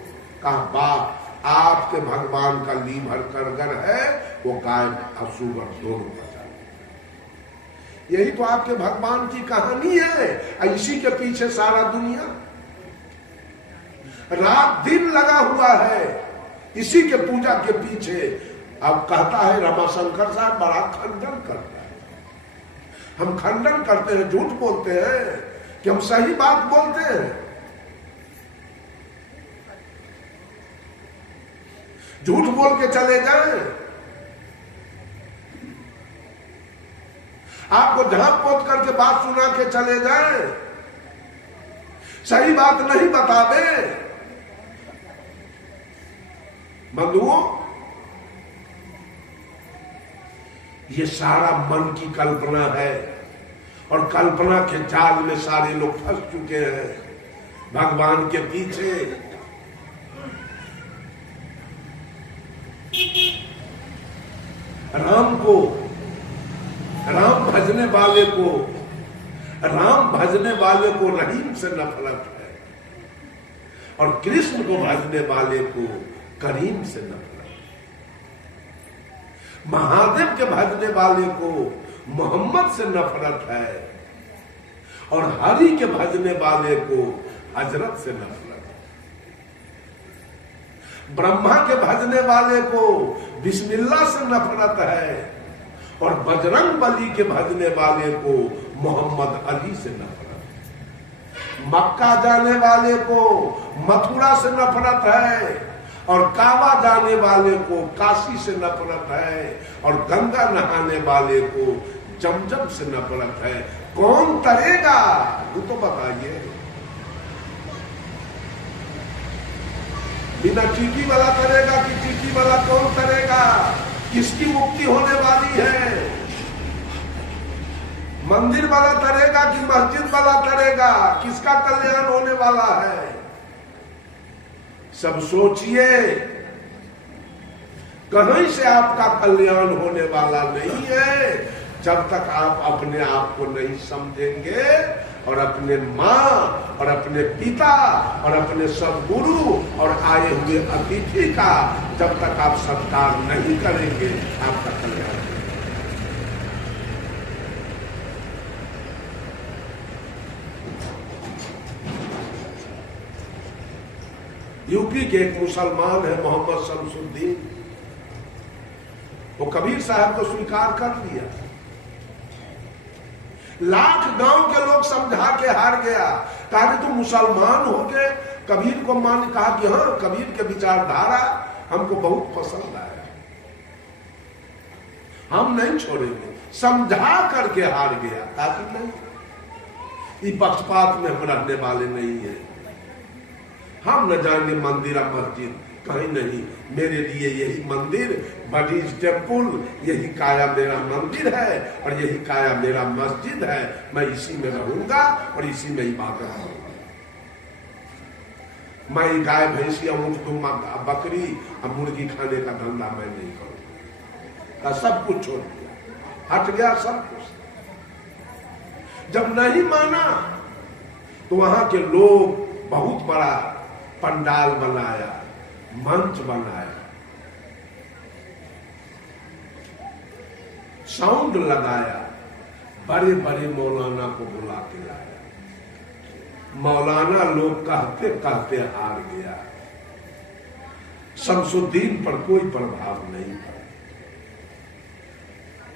कहा बाप आपके भगवान का लीवर करगर है, वो गाय और सुगर दोनों पचा। यही तो आपके भगवान की कहानी है, इसी के पीछे सारा दुनिया रात दिन लगा हुआ है, इसी के पूजा के पीछे। अब कहता है रमाशंकर साहब बड़ा खंडन करता है। हम खंडन करते हैं, झूठ बोलते हैं कि हम सही बात बोलते हैं। झूठ बोल के चले जाए, आपको झांप पोत करके बात सुना के चले जाए, सही बात नहीं बतावे। बंधुओं, ये सारा मन की कल्पना है, और कल्पना के जाल में सारे लोग फंस चुके हैं। भगवान के पीछे राम को, राम भजने वाले को, राम भजने वाले को रहीम से नफरत है, और कृष्ण को भजने वाले को करीम से नफरत है। महादेव के भजने वाले को मोहम्मद से नफरत है, और हरि के भजने वाले को हजरत से नफरत है। ब्रह्मा के भजने वाले को बिस्मिल्लाह से नफरत है, और बजरंग बली के भजने वाले को मोहम्मद अली से नफरत है। मक्का जाने वाले को मथुरा से नफरत है, और काबा जाने वाले को काशी से नफरत है, और गंगा नहाने वाले को जमजम से नफरत है। कौन तरेगा वो तो बताइए। बिना टीकी वाला तरेगा कि टीकी वाला कौन तरेगा? किसकी मुक्ति होने वाली है? मंदिर वाला तरेगा कि मस्जिद वाला तरेगा? किसका कल्याण होने वाला है? सब सोचिए। कहीं से आपका कल्याण होने वाला नहीं है जब तक आप अपने आप को नहीं समझेंगे, और अपने माँ और अपने पिता और अपने सदगुरु और आए हुए अतिथि का जब तक आप सत्कार नहीं करेंगे, आपका कल्याण नहीं। यूपी के एक मुसलमान है मोहम्मद शमसुद्दीन, वो कबीर साहब को स्वीकार कर लिया। लाख गांव के लोग समझा के हार गया, कहा तुम मुसलमान हो गए। कबीर को मान कहा कि हाँ, कबीर के विचारधारा हमको बहुत पसंद आया, हम नहीं छोड़ेंगे। समझा करके हार गया, ताकि नहीं, ये पक्षपात में हम रहने वाले नहीं है। हम न जाएंगे मंदिर और मस्जिद, कहीं नहीं। मेरे लिए यही मंदिर, बडीज टेम्पुल, यही काया मेरा मंदिर है, और यही काया मेरा मस्जिद है। मैं इसी में रहूंगा और इसी में इबादत करूंगा। मैं गाय भैंसी ऊंट दूंगा, बकरी और मुर्गी खाने का धंधा मैं नहीं करूंगा। सब कुछ छोड़ दिया, हट गया सब कुछ। जब नहीं माना तो वहां के लोग बहुत बड़ा पंडाल बनाया, मंच बनाया, साउंड लगाया, बड़े बड़े मौलाना को बुला के लाया। मौलाना लोग कहते कहते हार गया। शमसुद्दीन पर कोई प्रभाव नहीं पड़ा।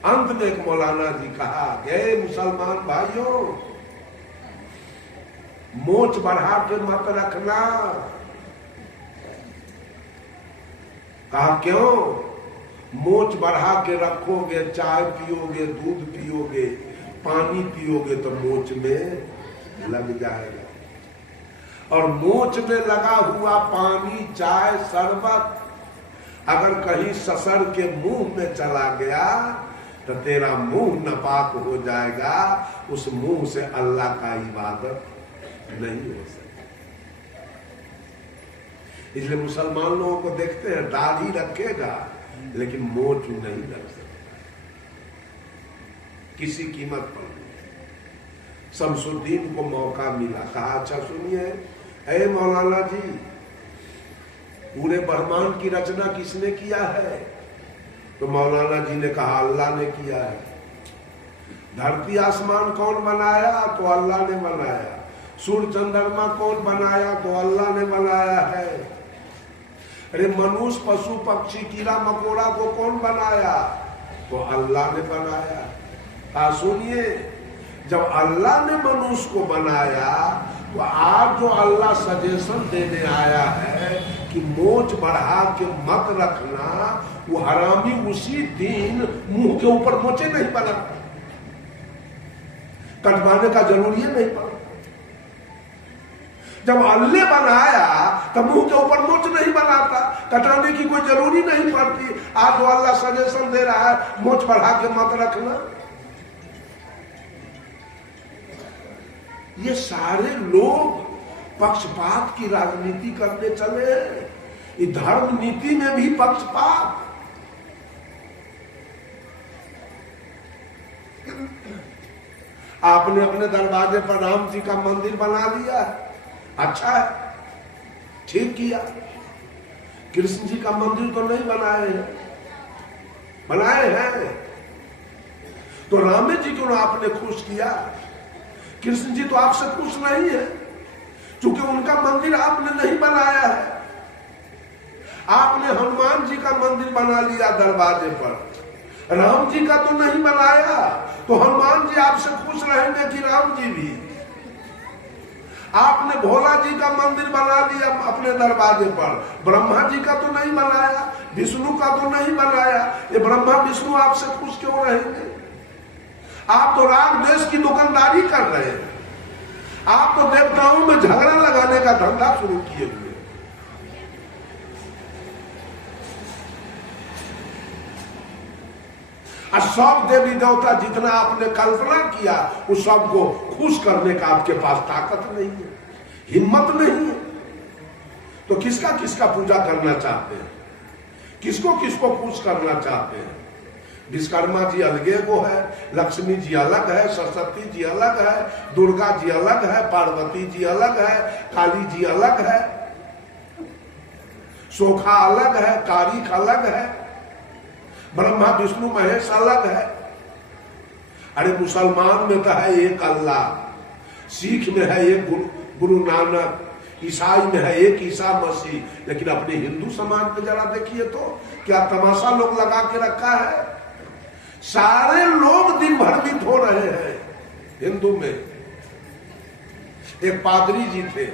अंत में एक मौलाना जी कहा, गए मुसलमान भाइयों, मोच बढ़ा के मत रखना। कहा क्यों? मोच बढ़ा के रखोगे, चाय पियोगे, दूध पियोगे, पानी पियोगे तो मोच में लग जाएगा, और मोच में लगा हुआ पानी, चाय, शरबत अगर कहीं ससर के मुंह में चला गया तो तेरा मुंह नापाक हो जाएगा। उस मुंह से अल्लाह का इबादत नहीं हो सकती। इसलिए मुसलमान लोगों को देखते हैं, दाढ़ी रखेगा लेकिन मोच नहीं रख सकता किसी कीमत पर नहीं। शमसुद्दीन को मौका मिला, कहा अच्छा सुनिए, ऐ मौलाना जी, पूरे ब्रह्मांड की रचना किसने किया है? तो मौलाना जी ने कहा अल्लाह ने किया है। धरती आसमान कौन बनाया? तो अल्लाह ने बनाया। सूर्य चंद्रमा कौन बनाया? तो अल्लाह ने बनाया है। अरे मनुष्य, पशु, पक्षी, कीड़ा मकोड़ा को कौन बनाया? तो अल्लाह ने बनाया। सुनिए, जब अल्लाह ने मनुष्य को बनाया तो आज जो अल्लाह सजेशन देने आया है कि मोच बढ़ा के मत रखना, वो हरामी उसी दिन मुंह के ऊपर मोचे नहीं बनाता, कटवाने का जरूरी नहीं पड़ा। जब अल्लाह बनाया तो मुंह के ऊपर मोच नहीं बनाता, कटाने की कोई जरूरी नहीं पड़ती। आज वो अल्लाह सजेशन दे रहा है मोच बढ़ा के मत रखना। ये सारे लोग पक्षपात की राजनीति करने चले। ये धर्म नीति में भी पक्षपात, आपने अपने दरवाजे पर राम जी का मंदिर बना लिया, अच्छा है, ठीक किया। कृष्ण जी का मंदिर तो नहीं बनाए हैं, बनाए हैं तो राम जी को आपने खुश किया। कृष्ण जी तो आपसे खुश नहीं है, क्योंकि उनका मंदिर आपने नहीं बनाया है। आपने हनुमान जी का मंदिर बना लिया दरवाजे पर, राम जी का तो नहीं बनाया। तो हनुमान जी आपसे खुश रहेंगे कि राम जी भी? आपने भोला जी का मंदिर बना लिया अपने दरवाजे पर, ब्रह्मा जी का तो नहीं बनाया, विष्णु का तो नहीं बनाया। ये ब्रह्मा विष्णु आपसे खुश क्यों रहेंगे? आप तो राग देश की दुकानदारी कर रहे हैं। आप तो देवताओं में झगड़ा लगाने का धंधा शुरू किए हुए। और सब देवी देवता जितना आपने कल्पना किया उस सबको खुश करने का आपके पास ताकत नहीं है, हिम्मत नहीं है। तो किसका किसका पूजा करना चाहते हैं? किसको किसको खुश करना चाहते हैं? विश्वकर्मा जी अलगे को है, लक्ष्मी जी अलग है, सरस्वती जी अलग है, दुर्गा जी अलग है, पार्वती जी अलग है, काली जी अलग है, सोखा अलग है, कारिक अलग है, ब्रह्मा विष्णु महेश अलग है। अरे मुसलमान में तो है एक अल्लाह, सिख में है एक गुरु नानक, ईसाई में है एक ईसा मसीह, लेकिन अपने हिंदू समाज में जरा देखिए तो क्या तमाशा लोग लगा के रखा है। सारे लोग दिन भ्रमित हो रहे हैं। हिंदू में एक पादरी जी थे,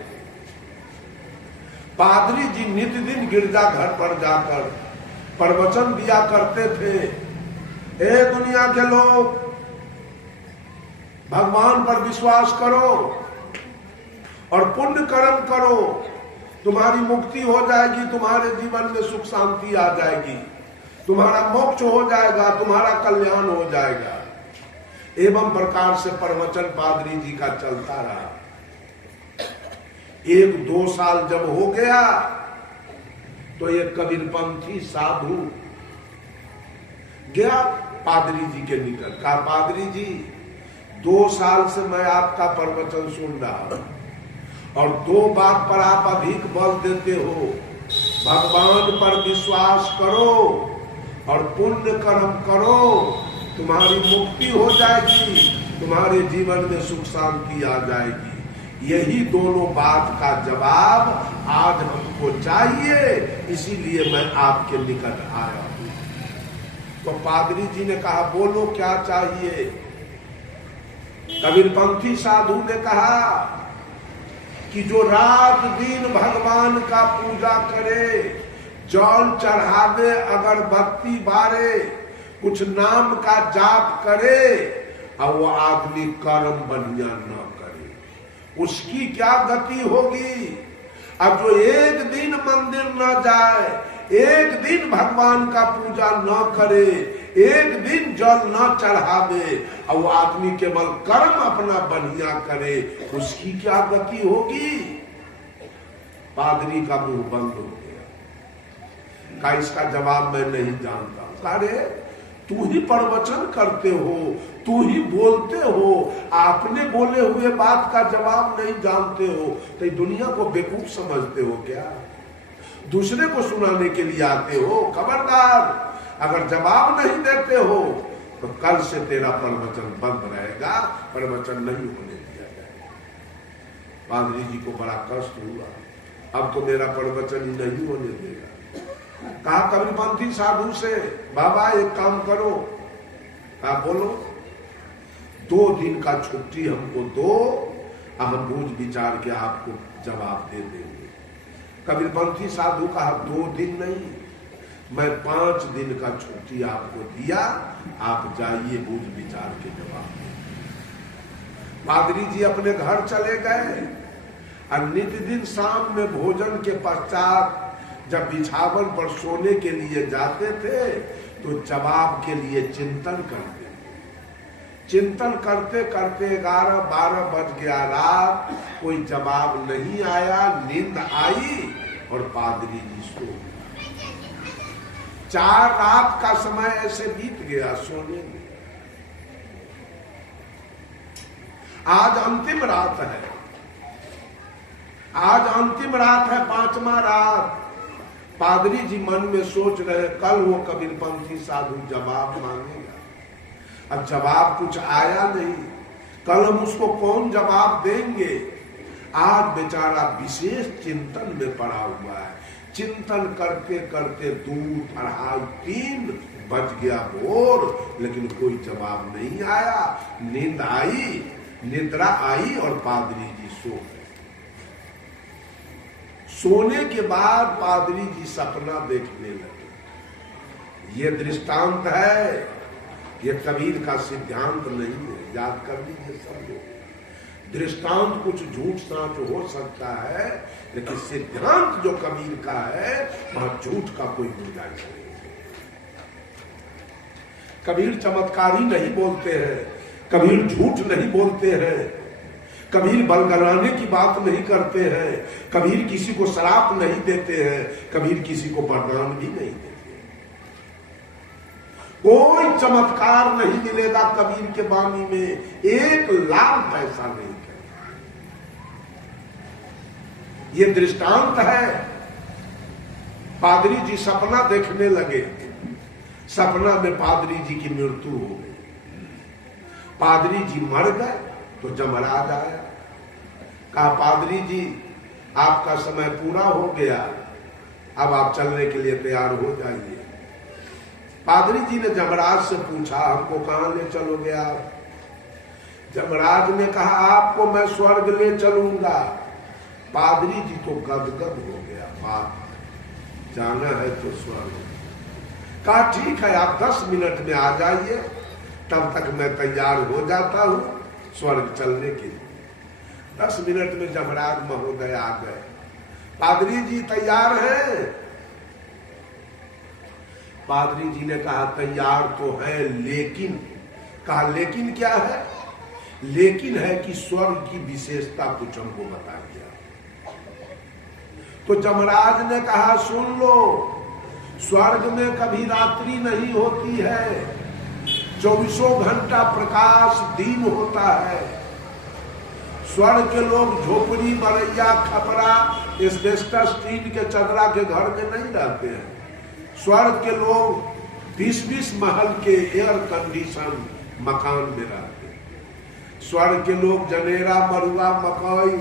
पादरी जी नित्य दिन गिरजा घर पर जाकर प्रवचन दिया करते थे। ए दुनिया के लोग, भगवान पर विश्वास करो और पुण्य कर्म करो, तुम्हारी मुक्ति हो जाएगी, तुम्हारे जीवन में सुख शांति आ जाएगी, तुम्हारा मोक्ष हो जाएगा, तुम्हारा कल्याण हो जाएगा। एवं प्रकार से प्रवचन पादरी जी का चलता रहा। 1-2 साल जब हो गया तो एक कबीरपंथी साधु गया पादरी जी के निकट, कहा पादरी जी 2 साल से मैं आपका प्रवचन सुन रहा हूं और 2 बात पर आप अधिक बल देते हो, भगवान पर विश्वास करो और पुण्य कर्म करो, तुम्हारी मुक्ति हो जाएगी, तुम्हारे जीवन में सुख शांति आ जाएगी। यही दोनों बात का जवाब आज हमको चाहिए, इसीलिए मैं आपके निकट आया हूं। तो पादरी जी ने कहा बोलो क्या चाहिए? कबीरपंथी साधु ने कहा कि जो रात दिन भगवान का पूजा करे, जल चढ़ावे, अगरबत्ती बारे, कुछ नाम का जाप करे और वो आदमी कर्म बढ़िया न करे, उसकी क्या गति होगी? अब जो एक दिन मंदिर न जाए, एक दिन भगवान का पूजा न करे, एक दिन जल न चढ़ावे और वो आदमी केवल कर्म अपना बढ़िया करे, उसकी क्या गति होगी? पादरी का मुंह बंद हो गया। का इसका जवाब मैं नहीं जानता। अरे तू ही प्रवचन करते हो, तू ही बोलते हो, आपने बोले हुए बात का जवाब नहीं जानते हो तो दुनिया को बेवकूफ समझते हो क्या? दूसरे को सुनाने के लिए आते हो? खबरदार, अगर जवाब नहीं देते हो तो कल से तेरा प्रवचन बंद रहेगा, प्रवचन नहीं होने दिया जाएगा। पादरी जी को बड़ा कष्ट हुआ, अब तो मेरा प्रवचन ही नहीं होने देगा। कहा कबीरपंथी साधु से, बाबा एक काम करो। कहा बोलो। 2 दिन का छुट्टी हमको दो, हम बूझ विचार के आपको जवाब दे देंगे। कबीरपंथी साधु कहा 2 दिन नहीं, मैं 5 दिन का छुट्टी आपको दिया, आप जाइए बूझ विचार के जवाब दें। पादरी जी अपने घर चले गए और नित्य दिन शाम में भोजन के पश्चात जब बिछावन पर सोने के लिए जाते थे तो जवाब के लिए चिंतन करते। चिंतन करते करते 11-12 बज गया रात, कोई जवाब नहीं आया, नींद आई और पादरी जी सो गए। 4 रात का समय ऐसे बीत गया सोने में। आज अंतिम रात है, आज अंतिम रात है, 5वां रात। पादरी जी मन में सोच रहे कल वो कबीरपंथी साधु जवाब मांगेगा। अब जवाब कुछ आया नहीं, कल हम उसको कौन जवाब देंगे। आज बेचारा विशेष चिंतन में पड़ा हुआ है। चिंतन करते करते 2, 2:30, 3 बज गया भोर, लेकिन कोई जवाब नहीं आया। नींद आई, निद्रा आई और पादरी जी सो गए। सोने के बाद पादरी जी सपना देखने लगे। ये दृष्टांत है, ये कबीर का सिद्धांत नहीं है, याद कर लीजिए सब लोग। दृष्टांत कुछ झूठ साँच हो सकता है, लेकिन सिद्धांत जो कबीर का है वहां झूठ का कोई गुंजाइश नहीं। कबीर चमत्कारी नहीं बोलते हैं, कबीर झूठ नहीं बोलते हैं, कबीर बलगलाने की बात नहीं करते हैं, कबीर किसी को श्राप नहीं देते हैं, कबीर किसी को वरदान भी नहीं देते। कोई चमत्कार नहीं मिलेगा कबीर के वाणी में, 1 लाख पैसा नहीं। ये दृष्टांत है। पादरी जी सपना देखने लगे। सपना में पादरी जी की मृत्यु हो गई। पादरी जी मर गए तो जमराज आया, कहा पादरी जी आपका समय पूरा हो गया, अब आप चलने के लिए तैयार हो जाइए। पादरी जी ने जमराज से पूछा हमको कहां ले चलोगे आप। जमराज ने कहा आपको मैं स्वर्ग ले चलूंगा। पादरी जी तो गदगद हो गया, बात जाना है तो स्वर्ग। कहा ठीक है आप 10 मिनट में आ जाइए, तब तक मैं तैयार हो जाता हूं स्वर्ग चलने के लिए। 10 मिनट में जमराज महोदय आ गए। पादरी जी तैयार हैं? पादरी जी ने कहा तैयार तो है, लेकिन। कहा लेकिन क्या है? लेकिन है कि स्वर्ग की विशेषता कुछ हमको बताइए। तो जमराज ने कहा सुन लो, स्वर्ग में कभी रात्रि नहीं होती है, 24 घंटा प्रकाश दिन होता है। स्वर्ग के लोग झोपड़ी, मरैया, खपरा, एस्बेस्टस, टीन के चदरा के घर में नहीं रहते हैं। स्वर्ग के लोग 20-20 महल के एयर कंडीशन मकान में रहते हैं। स्वर्ग के लोग जनेरा, मरुआ, मकई,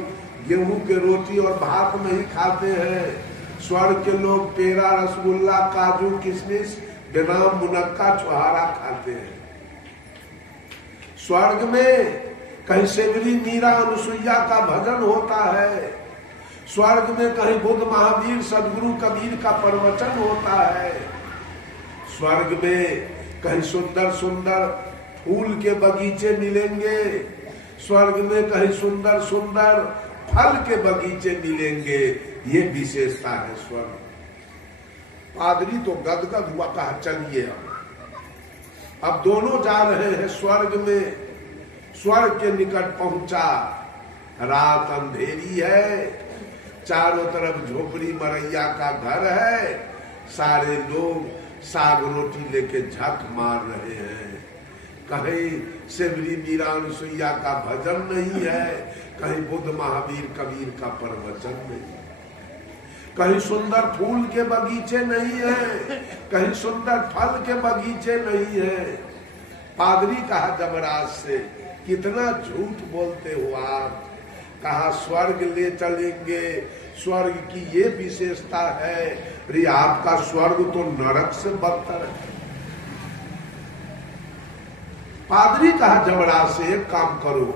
गेहूं के रोटी और भात नहीं खाते हैं। स्वर्ग के लोग पेड़ा, रसगुल्ला, काजू, किशमिश, बादाम, मुनक्का, छुहारा खाते हैं। स्वर्ग में कहीं सेवरी, मीरा, अनुसुईया का भजन होता है। स्वर्ग में कहीं बुद्ध, महावीर, सदगुरु, कबीर का प्रवचन होता है। स्वर्ग में कहीं सुंदर सुंदर फूल के बगीचे मिलेंगे। स्वर्ग में कहीं सुंदर सुंदर फल के बगीचे मिलेंगे। ये विशेषता है स्वर्ग। पादरी तो गदगद हुआ, कहा चलिए अब दोनों जा रहे हैं स्वर्ग में। स्वर्ग के निकट पहुंचा, रात अंधेरी है, चारों तरफ झोपड़ी मरैया का घर है, सारे लोग साग रोटी लेके झक मार रहे हैं। कहीं सेवरी, मीरा, अनुसुईया का भजन नहीं है, कहीं बुद्ध, महावीर, कबीर का प्रवचन नहीं, कहीं सुंदर फूल के बगीचे नहीं है, कहीं सुंदर फल के बगीचे नहीं है। पादरी कहा जमराज से कितना झूठ बोलते हो आप। कहा स्वर्ग ले चलेंगे, स्वर्ग की ये विशेषता है। अरे आपका स्वर्ग तो नरक से बदतर है। पादरी कहा जमराज से एक काम करो,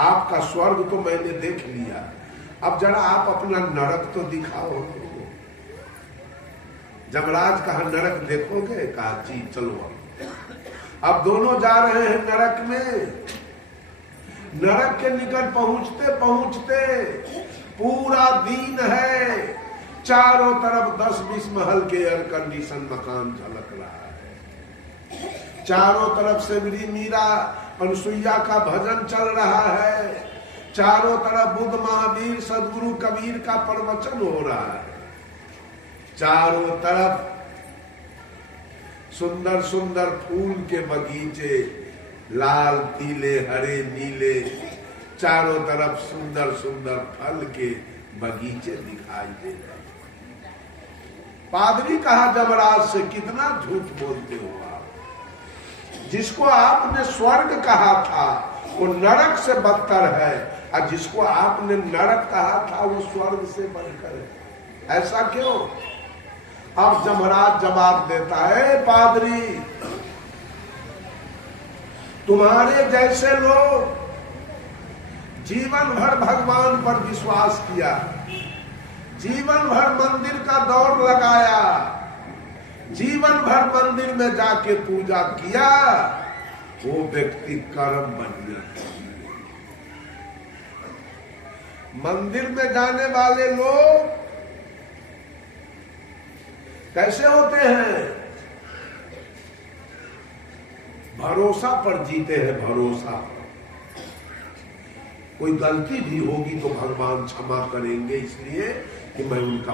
आपका स्वर्ग तो मैंने देख लिया, अब जरा आप अपना नरक तो दिखाओ। जमराज कहा नरक देखोगे? कहा जी चलो। अब दोनों जा रहे हैं नरक में। नरक के निकट पहुंचते पहुंचते पूरा दिन है, चारों तरफ 10-20 महल के एयर कंडीशन मकान झलक रहा है। चारों तरफ से सेवरी, मीरा, अनुसुईया का भजन चल रहा है। चारों तरफ बुद्ध, महावीर, सदगुरु, कबीर का प्रवचन हो रहा है। चारों तरफ सुंदर सुंदर फूल के बगीचे, लाल, पीले, हरे, नीले, चारों तरफ सुंदर सुंदर फल के बगीचे दिखाई दे रहे। पादरी कहा जमराज से, कितना झूठ बोलते हो आप। जिसको आपने स्वर्ग कहा था वो नरक से बदतर है, और जिसको आपने नरक कहा था वो स्वर्ग से बढ़कर है। ऐसा क्यों? अब जमराज जवाब देता है, पादरी तुम्हारे जैसे लोग जीवन भर भगवान पर विश्वास किया, जीवन भर मंदिर का दौड़ लगाया, जीवन भर मंदिर में जाके पूजा किया, वो व्यक्ति कर्म बन गया। मंदिर में जाने वाले लोग कैसे होते हैं? भरोसा पर जीते हैं, भरोसा पर। कोई गलती भी होगी तो भगवान क्षमा करेंगे, इसलिए कि मैं उनका